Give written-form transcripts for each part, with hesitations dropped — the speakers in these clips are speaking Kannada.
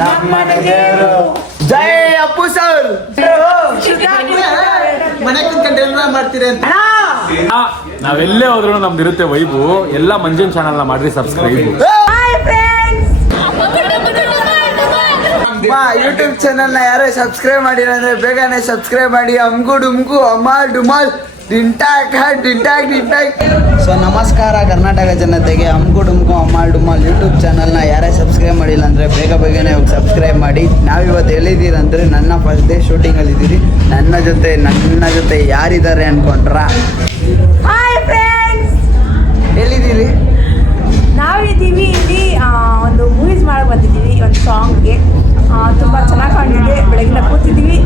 ನಮ್ಮನೆ ದೇವರು ಜೈ ಅಪ್ಪು ಸರ್. ಮನೆ ಕುಂತ್ಕೊಂಡು ಎಲ್ಲ ಮಾಡ್ತೀರಿ ಅಂತ ನಾವೆಲ್ಲೇ ಹೋದ್ರು ನಮ್ದು ಇರುತ್ತೆ ವೈಬು. ಎಲ್ಲ ಮಂಜನ್ ಚಾನಲ್ ನ ಮಾಡ್ರಿ ಸಬ್ಸ್ಕ್ರೈಬ್. ಯೂಟ್ಯೂಬ್ ಚಾನಲ್ ನ ಯಾರೇ ಸಬ್ಸ್ಕ್ರೈಬ್ ಮಾಡಿಲ್ಲ ಅಂದ್ರೆ ಬೇಗನೆ ಸಬ್ಸ್ಕ್ರೈಬ್ ಮಾಡಿ. ಅಮ್ಗು ಡುಮ್ಗು ಅಮಾಲ್ ಡುಮಾಲ್ ಡಿಂಟಾಕ್ ಡಿಂಟಾಕ್ ಡಿಂಟಾಕ್. ಸೊ ನಮಸ್ಕಾರ ಕರ್ನಾಟಕ ಜನತೆಗೆ. ಅಮ್ಗು ಡುಮ್ಗು ಅಮಾಲ್ ಡುಮಾಲ್ ಯೂಟ್ಯೂಬ್ ಚಾನಲ್ನ ಯಾರೇ ಸಬ್ಸ್ಕ್ರೈಬ್ ಮಾಡಿಲ್ಲ ಅಂದರೆ ಬೇಗನೆ ಹೋಗಿ ಸಬ್ಸ್ಕ್ರೈಬ್ ಮಾಡಿ. ನಾವಿವತ್ತು ಎಲ್ಲಿದ್ದೀರಂದರೆ ನನ್ನ ಫಸ್ಟ್ ಡೇ ಶೂಟಿಂಗಲ್ಲಿದ್ದೀರಿ. ನನ್ನ ಜೊತೆ ಯಾರಿದ್ದಾರೆ ಅಂದ್ಕೊಂಡ್ರ? ಹಾಯ್ ಫ್ರೆಂಡ್ಸ್, ಎಲ್ಲಿದ್ದೀರಿ? ನಾವಿದ್ದೀವಿ ಇಲ್ಲಿ ಒಂದು ಮೂವೀಸ್ ಮಾಡಕ್ಕೆ ಬಂದಿದ್ದೀವಿ. ಒಂದು ಸಾಂಗ್ಗೆ ತುಂಬ ಚೆನ್ನಾಗಿ ಕಾಣಿದೆ. ಬೆಳಗಿನ ಕೂತಿದ್ದೀವಿ.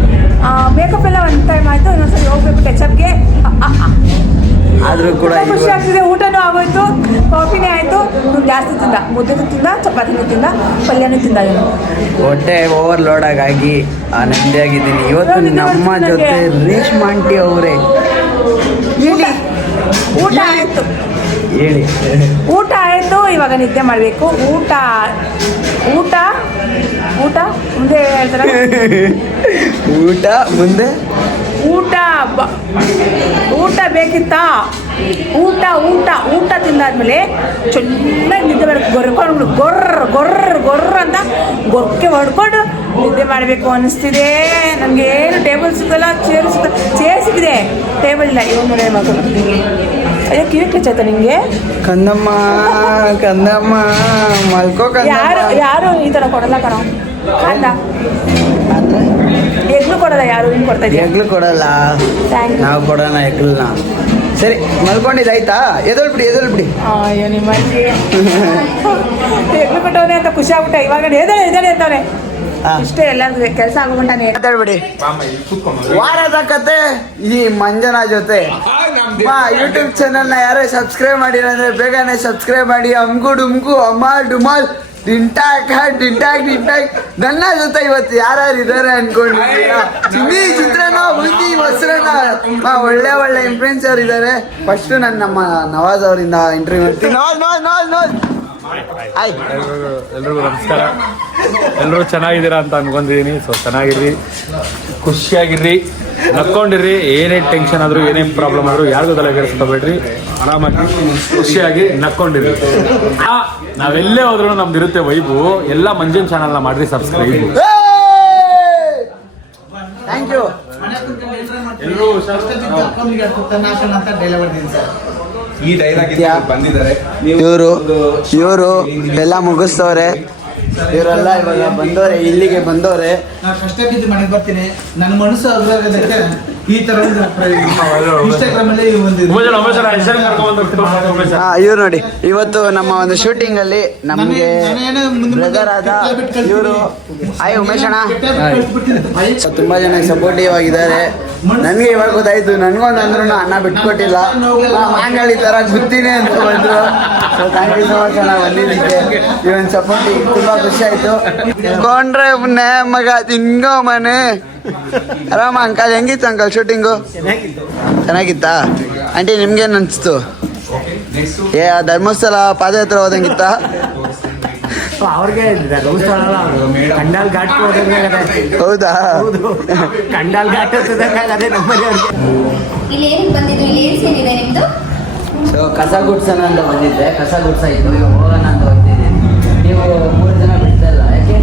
ಮೇಕಪ್ ಎಲ್ಲ ಒಂದು ಟೈಮ್ ಆಯಿತು. ಇನ್ನೊಂದ್ಸರಿ ಹೋಗ್ಬೇಕು ಟಚಪ್ಗೆ. ಆದರೂ ಕೂಡ ಖುಷಿ ಆಗ್ತಿದೆ. ಊಟನೂ ಆಗೋಯ್ತು, ಕಾಫಿನೇ ಆಯಿತು. ಜಾಸ್ತಿ ತಿಂದ, ಮುದ್ದೆ ತಿಂದ, ಚಪಾತಿನೂ ತಿಂದ, ಪಲ್ಯನೂ ತಿಂದ. ಹೊಟ್ಟೆ ಓವರ್ಲೋಡ್ ಆಗಿ ನೆಮ್ಮದಿಯಾಗಿದ್ದೀನಿ. ಇವತ್ತು ನಮ್ಮ ಜೊತೆ ರೇಷ್ಮಾ ಆಂಟಿ ಅವರೇ. ಊಟ ಆಯಿತು, ಹೇಳಿ. ಊಟ ಆಯಿತು. ಇವಾಗ ನಿದ್ದೆ ಮಾಡಬೇಕು. ಊಟ ಮುಂದೆ ಹೇಳ್ತಾರೆ. ಮುಂದೆ ಊಟ ಬೇಕಿತ್ತಾ? ಊಟ ತಿಂದಾದ್ಮೇಲೆ ಚೆನ್ನಾಗಿ ನಿದ್ದೆ ಮಾಡಬೇಕು. ಗೊರ್ರ ಅಂತ ಗೊರ್ಕೆ ಹೊಡ್ಕೊಂಡು ನಿದ್ದೆ ಮಾಡಬೇಕು ಅನ್ನಿಸ್ತಿದೆ. ನನಗೆ ಏನು ಟೇಬಲ್ ಸಿಗಲ್ಲ, ಚೇರ್ ಸಿಕ್ಕಿದೆ, ಟೇಬಲ್ ಇಲ್ಲ. ಇವನು ನೋಡಿ ಮಾಡ್ಕೊಡ್ತೀನಿ. ಅಯ್ಯೋ ಕಿವಿ ಕಚ್ಚಾಯ್ತಾ ನಿಮಗೆ? ಕಂದಮ್ಮ ಮಲ್ಕೋ. ಯಾರು ಈ ಥರ ಕೊಡಲ್ಲ ಕಣೋ. ಅಂತ ಎಗ್ಲು ಕೊಡಲ್ಲ. ಯಾರು ಹಿಂಗೆ ಕೊಡ್ತಾ ಇದೆಯಾ? ಎಗ್ಲು ಕೊಡಲ್ಲ, ನಾವು ಕೊಡೋಣ ಎಗ್ಲನ್ನ. ಸರಿ, ಮಲ್ಕೊಂಡಿದ್ದಾಯ್ತಾ? ಎದೊಳ್ಬಿಡಿ. ಅಯ್ಯೋ ನಿಮ್ಮ ಎಗ್ಲು ಕೊಟ್ಟವನೇ ಅಂತ ಖುಷಿ ಆಗ್ಬಿಟ್ಟ. ಇವಾಗ ಎದ್ದೇಳಿ ಅಂತವ್ರೆ. ಇಷ್ಟೇ ಎಲ್ಲರಿಗೂ ಕೆಲಸ ಆಗೋಗಂಟಾನೆ. ಮಾತಾಡ್ಬಿಡಿ. ವಾರದ ಕತೆ ಈ ಮಂಜನಾ ಜೊತೆ. ಯೂಟ್ಯೂಬ್ ಚಾನಲ್ನ ಯಾರೇ ಸಬ್ಸ್ಕ್ರೈಬ್ ಮಾಡಿಲ್ಲ ಅಂದ್ರೆ ಬೇಗನೆ ಸಬ್ಸ್ಕ್ರೈಬ್ ಮಾಡಿ. ಅಮ್ಗು ಡುಮ್ಗು ಅಮಾಲ್ ಡುಮಾಲ್ ಡಿಂಟಾಕ್ ನನ್ನ ಜೊತೆ ಇವತ್ತು ಯಾರ್ಯಾರು ಇದ್ದಾರೆ ಅನ್ಕೊಂಡಿದ್ದೀರಾ? ಚಿಂದಿ ಚಿತ್ರಾನ್ನ, ಬುಂದಿ, ಮೊಸರನ್ನ, ಒಳ್ಳೆ ಇನ್ಫ್ಲುಯೆನ್ಸರ್ ಇದ್ದಾರೆ. ಫಸ್ಟ್ ನಮ್ಮ ನವಾಜ್ ಅವರಿಂದ ಇಂಟರ್ವ್ಯೂ. ಎಲ್ರಿಗೂ ನಮಸ್ಕಾರ. ಎಲ್ಲರೂ ಚೆನ್ನಾಗಿದ್ದೀರಾ ಅಂತ ಅನ್ಕೊಂಡಿದ್ದೀನಿ. ಸೊ ಚೆನ್ನಾಗಿರ್ರಿ, ಖುಷಿಯಾಗಿರ್ರಿ, ನಕ್ಕೊಂಡಿರ್ರಿ. ಏನೇ ಟೆನ್ಷನ್ ಆದರೂ, ಏನೇ ಪ್ರಾಬ್ಲಮ್ ಆದರೂ ಯಾರಿಗೂ ತಲೆ ಕೆಡಿಸ್ಕೊಬೇಡ್ರಿ. ಆರಾಮಾಗಿ ಖುಷಿಯಾಗಿ ನಕ್ಕೊಂಡಿರ್ರಿ. ನಾವೆಲ್ಲೇ ಹೋದ್ರು ನಮ್ದು ಇರುತ್ತೆ ವೈಬು. ಎಲ್ಲ ಮಂಜನ್ ಚಾನಲ್ ನ ಮಾಡ್ರಿ ಸಬ್ಸ್ಕ್ರೈಬ್. Thank you. ಎಲ್ಲರೂ ಈ ಡೈಲಾಗ್ ಬಂದಿದ್ದಾರೆ. ಇವರು ಎಲ್ಲ ಮುಗಿಸ್ತವ್ರೆ. ಇವರೆಲ್ಲ ಇವಾಗ ಬಂದವ್ರೆ, ಇಲ್ಲಿಗೆ ಬಂದವ್ರೆ. ನಾನು ಫಸ್ಟ್ ಇದು ಮನೆಗೆ ಬರ್ತೀನಿ. ನನ್ನ ಮನಸ್ಸು ಈ ತರ ಇನ್ಸ್ಟಾಗ್ರಾಮ್ ಅಲ್ಲಿ ಇವ್ರು ನೋಡಿ, ಇವತ್ತು ನಮ್ಮ ಒಂದು ಶೂಟಿಂಗ್ ಅಲ್ಲಿ ನಮ್ಗೆ ಬ್ರದರ್ ಆದ ಇವರು ಉಮೇಶ್ ಅಣ್ಣ ತುಂಬಾ ಜನ ಸಪೋರ್ಟಿವ್ ಆಗಿದ್ದಾರೆ. ನನಗೆ ಇವಾಗ ಗೊತ್ತಾಯ್ತು. ನನ್ಗೊಂದು ಅಂದ್ರೂ ಅಣ್ಣ ಬಿಟ್ಕೊಟ್ಟಿಲ್ಲ. ಮಾಂಗಳಿ ತರ ಗುತ್ತೀನಿ ಅಂತ ಬಂದ್ರು. So thank you so much ಅಣ್ಣ ಬಂದಿದ್ದಕ್ಕೆ. ಇವನ್ ಸಪೋರ್ಟಿಗೆ ತುಂಬಾ ಖುಷಿ ಆಯ್ತು. ಕೊಂಡ್ರೆ ಮಗ ತಿಂಗೋ ಮನೆ. ಆರಾಮ ಅಂಕಲ್, ಹೆಂಗಿತ್ತು ಅಂಕಲ್ ಶೂಟಿಂಗು? ಚೆನ್ನಾಗಿತ್ತಾ ಆಂಟಿ? ನಿಮ್ಗೇನು ಅನಿಸ್ತು? ಧರ್ಮಸ್ಥಳ ಪಾದಯಾತ್ರೆ ಹೋದಂಗಿತ್ತ? ಅವ್ರಿಗೆ ಕಂಡಾಲ್ ಘಾಟ್ ಹೌದಾ? ಕಂಡಾಲ್ ಘಾಟ್ ಅದೇ ನಮ್ಮಲ್ಲಿ. ಸೊ ಕಸ ಗುಡ್ಸೋಣ ಅಂತ ಬಂದಿದ್ದೆ. ಕಸ ಗುಡ್ಸಾಯ್ತು, ಹೋಗೋಣ ಅಂತ ಹೋಗ್ತಿದ್ದೀನಿ. ನೀವು 3 ಜನ ಬಿಡ್ತಲ್ಲ, ಯಾಕೆ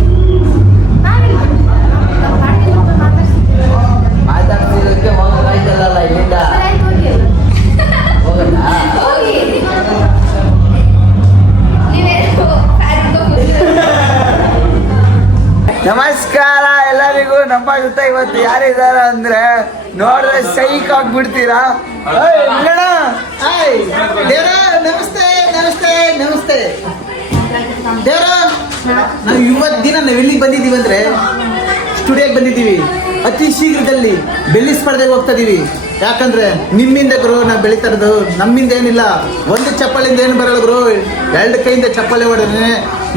ಮಾತಾಡ್ತಿರೋದಕ್ಕೆ ಹೋಗೋದಾಯ್ತಲ್ಲ ಇಲ್ಲಿಂದ? ಹೋಗೋಣ. ನಮಸ್ಕಾರ ಎಲ್ಲರಿಗೂ. ನಮ್ಮ ಜೊತೆ ಇವತ್ತು ಯಾರಿದ್ದಾರೆ ಅಂದ್ರೆ ನೋಡಿದ್ರೆ ಸೈಕ್ ಆಗ್ಬಿಡ್ತೀರಾ. ನಮಸ್ತೆ ದೇವ್ರ. ನಾವು ಇವತ್ತು ದಿನ ನಾವು ಎಲ್ಲಿಗೆ ಬಂದಿದ್ದೀವಿ ಅಂದ್ರೆ ಸ್ಟುಡಿಯೋಗೆ ಬಂದಿದ್ದೀವಿ. ಅತಿ ಶೀಘ್ರದಲ್ಲಿ ಬೆಳ್ಳಿ ಸ್ಪರ್ಧೆಗೆ ಹೋಗ್ತಾ ಇದೀವಿ. ಯಾಕಂದ್ರೆ ನಿಮ್ಮಿಂದ ಗುರು ನಾವು ಬೆಳೀತಾ ಇರೋದು. ನಮ್ಮಿಂದ ಏನಿಲ್ಲ, ಒಂದು ಚಪ್ಪಲಿಂದ ಏನು ಬರಲ್ಲ ಗುರು, 2 ಕೈಯಿಂದ ಚಪ್ಪಲಿ ಹೊಡೆದ್ರೆ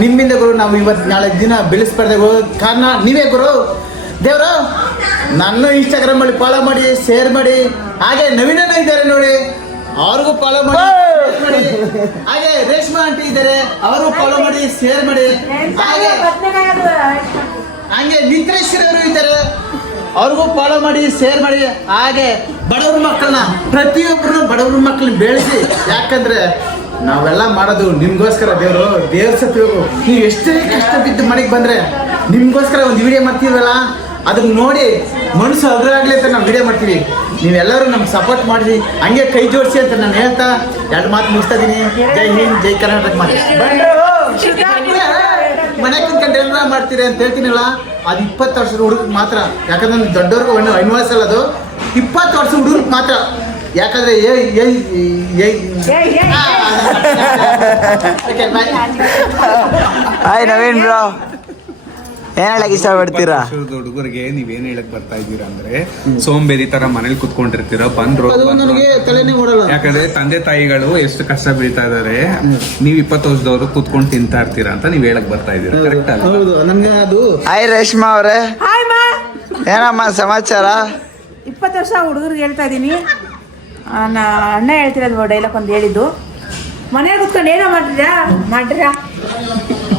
ನಿಮ್ಮಿಂದ ಗುರು. ನಾವು ಇವತ್ತು 4 ದಿನ ಬೆಳ್ಳಿ ಸ್ಪರ್ಧೆಗೆ ಹೋಗೋದು ಕಾರಣ ನೀವೇ ಗುರು. ದೇವರು ನನ್ನ ಇನ್ಸ್ಟಾಗ್ರಾಮ್ ಅಲ್ಲಿ ಫಾಲೋ ಮಾಡಿ, ಶೇರ್ ಮಾಡಿ. ಹಾಗೆ ನವೀನಣ್ಣ ಇದ್ದಾರೆ ನೋಡಿ, ಅವ್ರಿಗೂ ಫಾಲೋ ಮಾಡಿ. ಹಾಗೆ ರೇಷ್ಮಾ ಆಂಟಿ ಇದ್ದಾರೆ, ಅವರು ಫಾಲೋ ಮಾಡಿ, ಶೇರ್ ಮಾಡಿ. ಹಾಗೆ ಹಂಗೆ ನಿತ್ರೇಶ್ವರಿ ಅವರು ಇದ್ದಾರೆ, ಅವ್ರಿಗೂ ಫಾಲೋ ಮಾಡಿ, ಶೇರ್ ಮಾಡಿ. ಹಾಗೆ ಬಡವ್ರ ಮಕ್ಕಳನ್ನ, ಪ್ರತಿಯೊಬ್ಬರು ಬಡವ್ರ ಮಕ್ಕಳನ್ನ ಬೆಳೆಸಿ. ಯಾಕಂದ್ರೆ ನಾವೆಲ್ಲ ಮಾಡೋದು ನಿಮ್ಗೋಸ್ಕರ. ದೇವ್ರ ಸತ್ಬೇಕು. ನೀವು ಎಷ್ಟೇ ಕಷ್ಟ ಬಿದ್ದು ಮನೆಗೆ ಬಂದ್ರೆ ನಿಮ್ಗೋಸ್ಕರ ಒಂದು ವಿಡಿಯೋ ಮಾಡ್ತೀವಲ್ಲ, ಅದನ್ನ ನೋಡಿ ಮನಸ್ಸು ಅಗ್ರಾಗ್ಲಿ ಅಂತ ನಾವು ವಿಡಿಯೋ ಮಾಡ್ತೀವಿ. ನೀವೆಲ್ಲರೂ ನಮ್ಗೆ ಸಪೋರ್ಟ್ ಮಾಡಿ, ಹಂಗೆ ಕೈ ಜೋಡಿಸಿ ಅಂತ ನಾನು ಹೇಳ್ತಾ 2 ಮಾತು ಮುಗಿಸ್ತಾ ಇದೀನಿ. ಜೈ ಹಿಂದ್, ಜೈ ಕರ್ನಾಟಕ. ಮನೆ ಕುಂತ್ಕೊಂಡು ಎಲ್ಲ ಮಾಡ್ತೀರಿ ಅಂತ ಹೇಳ್ತೀನಿಲ್ಲ, ಅದು 20 ವರ್ಷದ ಹುಡುಗಕ್ಕೆ ಮಾತ್ರ. ಯಾಕಂದ್ರೆ ದೊಡ್ಡವ್ರಿಗೂ ಅನ್ವಯಿಸಲ್ಲ, ಅದು 20 ವರ್ಷದ ಹುಡುಗರಿಗೆ ಮಾತ್ರ. ಯಾಕಂದ್ರೆ ಹಾಯ್ ನವೀನ್ ಬ್ರೋ, ಏನ್ ಹೇಳಕ್ ಇಷ್ಟಪಡ್ತೀರಾ? ಹುಡುಗರಿಗೆ ನೀವೇನ್ ಹೇಳಕ್ ಬರ್ತಾ ಇದ್ದೀರಾ ಅಂದ್ರೆ, ಸೋಂಬೇರಿ ತರ ಮನೇಲಿ ಕುತ್ಕೊಂಡಿರ್ತೀರಾ, ಬಂದ್ರು ನನಗೆ ತಲೆನೇ ಓಡಲ್ಲ. ಯಾಕಂದ್ರೆ ತಂದೆ ತಾಯಿಗಳು ಎಷ್ಟು ಕಷ್ಟ ಬೀಳ್ತಾ ಇದಾರೆ, ನೀವ್ 20 ವರ್ಷದವರು ಕುತ್ಕೊಂಡು ತಿಂತಾ ಇರ್ತೀರಾ ಅಂತ ನೀವ್ ಹೇಳಕ್ ಬರ್ತಾ ಇದ್ದೀರಾ. ಕರೆಕ್ಟ್ ಅಲ್ಲ? ಹೌದು, ನನ್ಗೆ ಅದು. ಹಾಯ್ ರೇಷ್ಮಾ ಅವ್ರೆ, ಹಾಯ್ ಮಾ. ಏನಮ್ಮ ಸಮಾಚಾರ? 20 ವರ್ಷ ಹುಡುಗರಿಗೆ ಹೇಳ್ತಾ ಇದ್ದೀನಿ. ಅಣ್ಣ ಹೇಳ್ತಿರೋದು ಡೈಲಾಗ್ ಒಂದು ಹೇಳಿದ್ದು. ಮನೆಗೆ ಕುತ್ಕೊಂಡು ಏನೋ ಮಾಡ್ತೀರಾ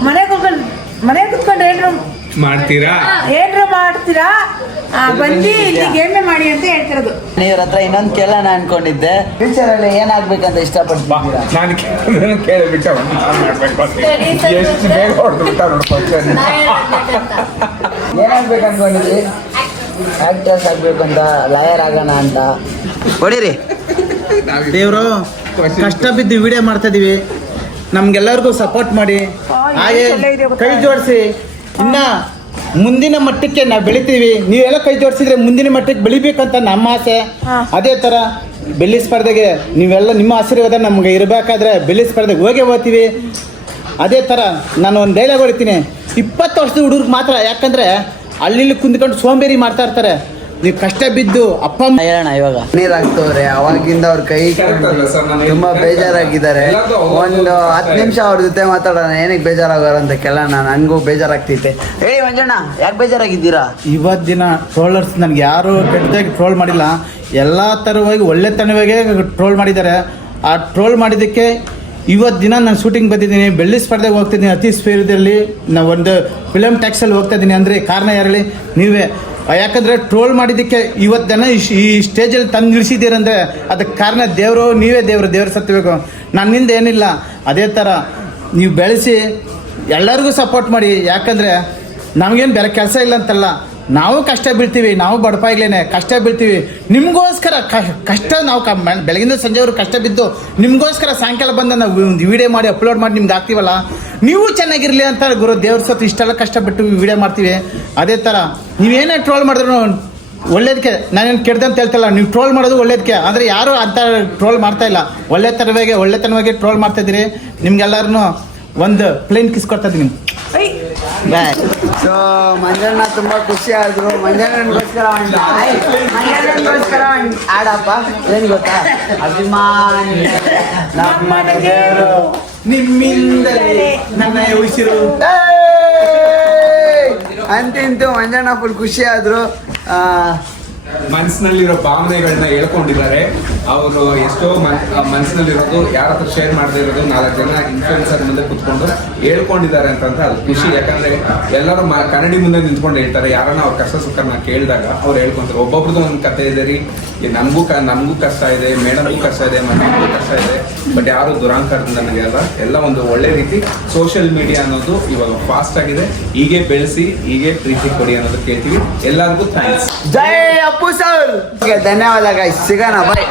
ಮನೆಗೆ ಕುತ್ಕೊಂಡು ಏನ್ರು ಮಾಡ್ತೀರಾ, ಬಂದು ಇಲ್ಲಿ ಗೇಮೇ ಮಾಡಿ ಅಂತ ಹೇಳ್ತಿರೋದು. ನೀವ್ರ ಹತ್ರ ಇನ್ನೊಂದು ಕೇಳೋಣ ಅನ್ಕೊಂಡಿದ್ದೆ. ಫ್ಯೂಚರ್ ಅಲ್ಲಿ ಏನಾಗ್ಬೇಕಂತ ಇಷ್ಟಪಡ್ತೀರಾ? ನಾನು ಕೇಳಿಬಿಟ್ಟ ಎಷ್ಟು ಬೇಗ ಹೊಡೆದ್ಬಿಟ್ಟ ಏನಾಗ್ಬೇಕು ಅನ್ಕೊಂಡಿದ್ರಿ? ಆಕ್ಟರ್ಸ್ ಆಗ್ಬೇಕು ಅಂತ, ಲಾಯರ್ ಆಗೋಣ ಅಂತ? ಹೊಡೀರಿ ದೇವ್ರು, ಕಷ್ಟ ಬಿದ್ದು ವಿಡಿಯೋ ಮಾಡ್ತಾ ಇದೀವಿ, ನಮ್ಗೆಲ್ಲರಿಗೂ ಸಪೋರ್ಟ್ ಮಾಡಿ, ಹಾಗೆ ಕೈ ಜೋಡಿಸಿ. ಇನ್ನ ಮುಂದಿನ ಮಟ್ಟಕ್ಕೆ ನಾವು ಬೆಳಿತೀವಿ. ನೀವೆಲ್ಲ ಕೈ ಜೋಡಿಸಿದ್ರೆ ಮುಂದಿನ ಮಟ್ಟಕ್ಕೆ ಬೆಳಿಬೇಕಂತ ನಮ್ಮ ಆಸೆ. ಅದೇ ಥರ ಬೆಳ್ಳಿ ಸ್ಪರ್ಧೆಗೆ ನೀವೆಲ್ಲ ನಿಮ್ಮ ಆಶೀರ್ವಾದ ನಮಗೆ ಇರಬೇಕಾದ್ರೆ ಬೆಳ್ಳಿ ಸ್ಪರ್ಧೆಗೆ ಹೋಗೇ ಹೋಗ್ತೀವಿ. ಅದೇ ಥರ ನಾನು ಒಂದು ಡೈಲಾಗ್ ಹೊಡಿತೀನಿ, 20 ವರ್ಷದ ಹುಡುಗರಿಗೆ ಮಾತ್ರ. ಯಾಕಂದರೆ ಅಲ್ಲಿ ಕುಂದ್ಕೊಂಡು ಸೋಂಬೇರಿ ಮಾಡ್ತಾ ಇರ್ತಾರೆ. ನೀವು ಕಷ್ಟ ಬಿದ್ದು ಅಪ್ಪ ಅಮ್ಮ ಹೇಳೋಣ. ಇವಾಗ ನೀರಾಗ್ತವ್ರೆ, ಅವಾಗಿಂದ ಅವ್ರ ಕೈ ತುಂಬಾ ಬೇಜಾರಾಗಿದ್ದಾರೆ. ಒಂದು 10 ನಿಮಿಷ ಅವ್ರ ಜೊತೆ ಮಾತಾಡೋಣ. ಏನಕ್ಕೆ ಬೇಜಾರಾಗೋರ ಅಂತ ಕೇಳೋಣ. ನನಗೂ ಬೇಜಾರಾಗ್ತೈತೆ. ಹೇಳಿ ಮಂಜಣ್ಣ, ಯಾಕೆ ಬೇಜಾರಾಗಿದ್ದೀರಾ? ಇವತ್ತು ದಿನ ಟ್ರೋಲರ್ಸ್ ನನಗೆ ಯಾರು ಕೆಟ್ಟದಾಗಿ ಟ್ರೋಲ್ ಮಾಡಿಲ್ಲ, ಎಲ್ಲ ಥರವಾಗಿ ಒಳ್ಳೆತನವಾಗಿ ಟ್ರೋಲ್ ಮಾಡಿದ್ದಾರೆ. ಆ ಟ್ರೋಲ್ ಮಾಡಿದ್ದಕ್ಕೆ ಇವತ್ತು ದಿನ ನಾನು ಶೂಟಿಂಗ್ ಬಂದಿದ್ದೀನಿ, ಬೆಳ್ಳಿ ಸ್ಪರ್ಧೆಗೆ ಹೋಗ್ತಿದ್ದೀನಿ. ಅತಿ ಸ್ಪೀಡಲ್ಲಿ ನಾವು ಒಂದು ಫಿಲಮ್ ಟ್ಯಾಕ್ಸಲ್ಲಿ ಹೋಗ್ತಾ ಇದ್ದೀನಿ. ಅಂದರೆ ಕಾರಣ ಯಾರಲ್ಲಿ? ನೀವೇ. ಯಾಕಂದರೆ ಟ್ರೋಲ್ ಮಾಡಿದ್ದಕ್ಕೆ ಇವತ್ತು ಜನ ಈ ಸ್ಟೇಜಲ್ಲಿ ತಂದು ನಿಲ್ಲಿಸಿದ್ದೀರಂದರೆ ಅದಕ್ಕೆ ಕಾರಣ ದೇವರು, ನೀವೇ ದೇವ್ರ ಸತ್ತಬೇಕು. ನನ್ನಿಂದ ಏನಿಲ್ಲ. ಅದೇ ಥರ ನೀವು ಬೆಳೆಸಿ ಎಲ್ಲರಿಗೂ ಸಪೋರ್ಟ್ ಮಾಡಿ. ಯಾಕಂದರೆ ನಮಗೇನು ಬೇರೆ ಕೆಲಸ ಇಲ್ಲ ಅಂತಲ್ಲ, ನಾವು ಕಷ್ಟ ಬೀಳ್ತೀವಿ, ನಾವು ಬಡಪಾಯಿಗ್ಲೇನೆ ಕಷ್ಟ ಬೀಳ್ತೀವಿ. ನಿಮಗೋಸ್ಕರ ಕಷ್ಟ ನಾವು ಬೆಳಗಿಂದ ಸಂಜೆವರೆಗೂ ಕಷ್ಟ ಬಿದ್ದು ನಿಮಗೋಸ್ಕರ ಸಾಯಂಕಾಲ ಬಂದು ನಾವು ಒಂದು ವಿಡಿಯೋ ಮಾಡಿ ಅಪ್ಲೋಡ್ ಮಾಡಿ ನಿಮ್ಗೆ ಹಾಕ್ತೀವಲ್ಲ, ನೀವು ಚೆನ್ನಾಗಿರಲಿ ಅಂತ ಗುರು ದೇವ್ರ ಸತ್ತು ಇಷ್ಟೆಲ್ಲ ಕಷ್ಟಪಟ್ಟು ವಿಡಿಯೋ ಮಾಡ್ತೀವಿ. ಅದೇ ಥರ ನೀವೇನೇ ಟ್ರೋಲ್ ಮಾಡಿದ್ರು ಒಳ್ಳೇದಕ್ಕೆ, ನಾನೇನು ಕೆಡ್ದಂತ ಹೇಳ್ತಲ್ಲ. ನೀವು ಟ್ರೋಲ್ ಮಾಡೋದು ಒಳ್ಳೇದಕ್ಕೆ, ಅಂದರೆ ಯಾರು ಅಂತ ಟ್ರೋಲ್ ಮಾಡ್ತಾ ಇಲ್ಲ. ಒಳ್ಳೆತನವಾಗಿ ಟ್ರೋಲ್ ಮಾಡ್ತಾಯಿದ್ದೀರಿ. ನಿಮ್ಗೆಲ್ಲರೂ ಒಂದು ಪ್ಲೇನ್ ಕಿಸ್ ಕೊಡ್ತಾ ಇದ್ದೀನಿ. ಬಾಯ್. ಸೊ ಮಂಜಣ್ಣ ತುಂಬ ಖುಷಿ ಆದ್ರು. ಮಂಜಣ್ಣನಿಗೋಸ್ಕರ ಆಡಪ್ಪ. ಏನು ಗೊತ್ತಾ? ಅಭಿಮಾನಿ ನಮ್ಮ ದೇವರು ನಿಮ್ಮಿಂದಲೇ ನನ್ನ ಉಸಿರು ಅಂತಿಂತು. ಮಂಜಣ್ಣ ಫುಲ್ ಖುಷಿ ಆದ್ರು. ಮನಸ್ಸಿನಲ್ಲಿರೋ ಭಾವನೆಗಳನ್ನ ಹೇಳ್ಕೊಂಡಿದ್ದಾರೆ. ಅವರು ಎಷ್ಟೋ ಮನಸ್ಸಿನಲ್ಲಿರೋದು ಯಾರ ಹತ್ರ ಶೇರ್ ಮಾಡದೇ ಇರೋದು 4 ಜನ ಇನ್ಫ್ಲುಯೆನ್ಸರ್ ಮುಂದೆ ಕುತ್ಕೊಂಡು ಹೇಳ್ಕೊಂಡಿದ್ದಾರೆ ಅಂತಂದ್ರೆ ಅದು ಖುಷಿ. ಯಾಕಂದ್ರೆ ಎಲ್ಲರೂ ಕನ್ನಡಿ ಮುಂದೆ ನಿಂತ್ಕೊಂಡು ಹೇಳ್ತಾರೆ. ಯಾರನ್ನ ಅವ್ರ ಕಷ್ಟ ಸುಖನ ಕೇಳಿದಾಗ ಅವ್ರು ಹೇಳ್ಕೊಂತಾರೆ. ಒಬ್ಬೊಬ್ರದ್ದು ಒಂದು ಕತೆ ಇದೆ ರೀ, ನಮಗೂ ಕಷ್ಟ ಇದೆ, ಮೇಡಮ್ಗೂ ಕಷ್ಟ ಇದೆ, ಮನೆಗೂ ಕಷ್ಟ ಇದೆ. ಬಟ್ ಯಾರು ದುರಾಂಕಾರದಿಂದ ನನಗೆ ಅಲ್ಲ. ಎಲ್ಲ ಒಂದು ಒಳ್ಳೆ ರೀತಿ ಸೋಷಿಯಲ್ ಮೀಡಿಯಾ ಅನ್ನೋದು ಇವಾಗ ಫಾಸ್ಟ್ ಆಗಿದೆ. ಹೀಗೆ ಬೆಳೆಸಿ, ಹೀಗೆ ಪ್ರೀತಿ ಕೊಡಿ ಅನ್ನೋದು ಕೇಳ್ತೀವಿ. ಎಲ್ಲರಿಗೂ ಥ್ಯಾಂಕ್ಸ್. ಜೈ ಅಪ್ಪು ಸರ್. ಧನ್ಯವಾದ ಗೈಸ್. ಸಿಗೋಣ. ಬಾಯ್.